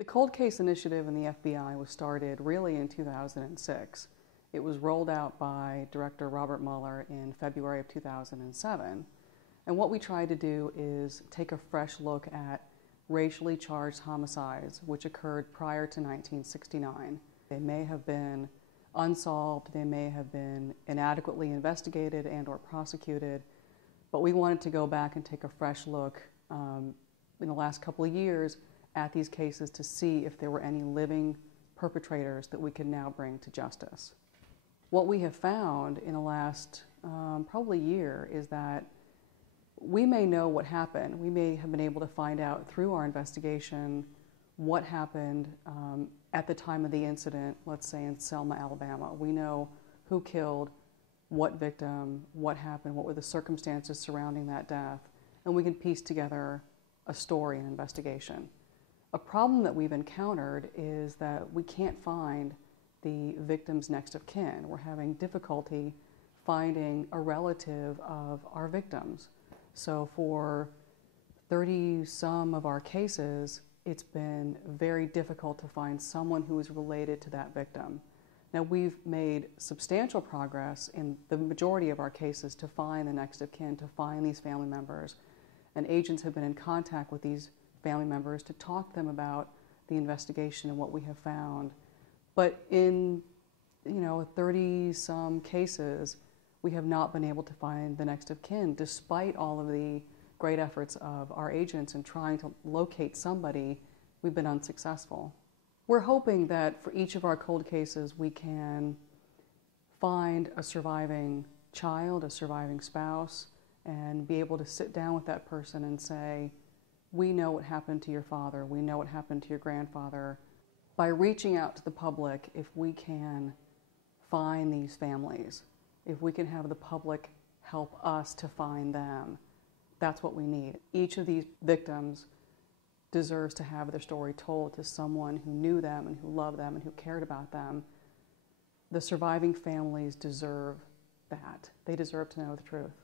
The Cold Case Initiative in the FBI was started really in 2006. It was rolled out by Director Robert Mueller in February of 2007. And what we tried to do is take a fresh look at racially charged homicides which occurred prior to 1969. They may have been unsolved, they may have been inadequately investigated and or prosecuted, but we wanted to go back and take a fresh look in the last couple of years at these cases to see if there were any living perpetrators that we could now bring to justice. What we have found in the last probably year is that we may know what happened. We may have been able to find out through our investigation what happened at the time of the incident, let's say in Selma, Alabama. We know who killed, what victim, what happened, what were the circumstances surrounding that death, and we can piece together a story and investigation. A problem that we've encountered is that we can't find the victim's next of kin. We're having difficulty finding a relative of our victims. So for 30-some of our cases, it's been very difficult to find someone who is related to that victim. Now, we've made substantial progress in the majority of our cases to find the next of kin, to find these family members, and agents have been in contact with these family members to talk to them about the investigation and what we have found. But in 30-some cases, we have not been able to find the next of kin, despite all of the great efforts of our agents in trying to locate somebody. We've been unsuccessful. We're hoping that for each of our cold cases, we can find a surviving child, a surviving spouse, and be able to sit down with that person and say, we know what happened to your father, we know what happened to your grandfather. By reaching out to the public, if we can find these families, if we can have the public help us to find them, that's what we need. Each of these victims deserves to have their story told to someone who knew them and who loved them and who cared about them. The surviving families deserve that. They deserve to know the truth.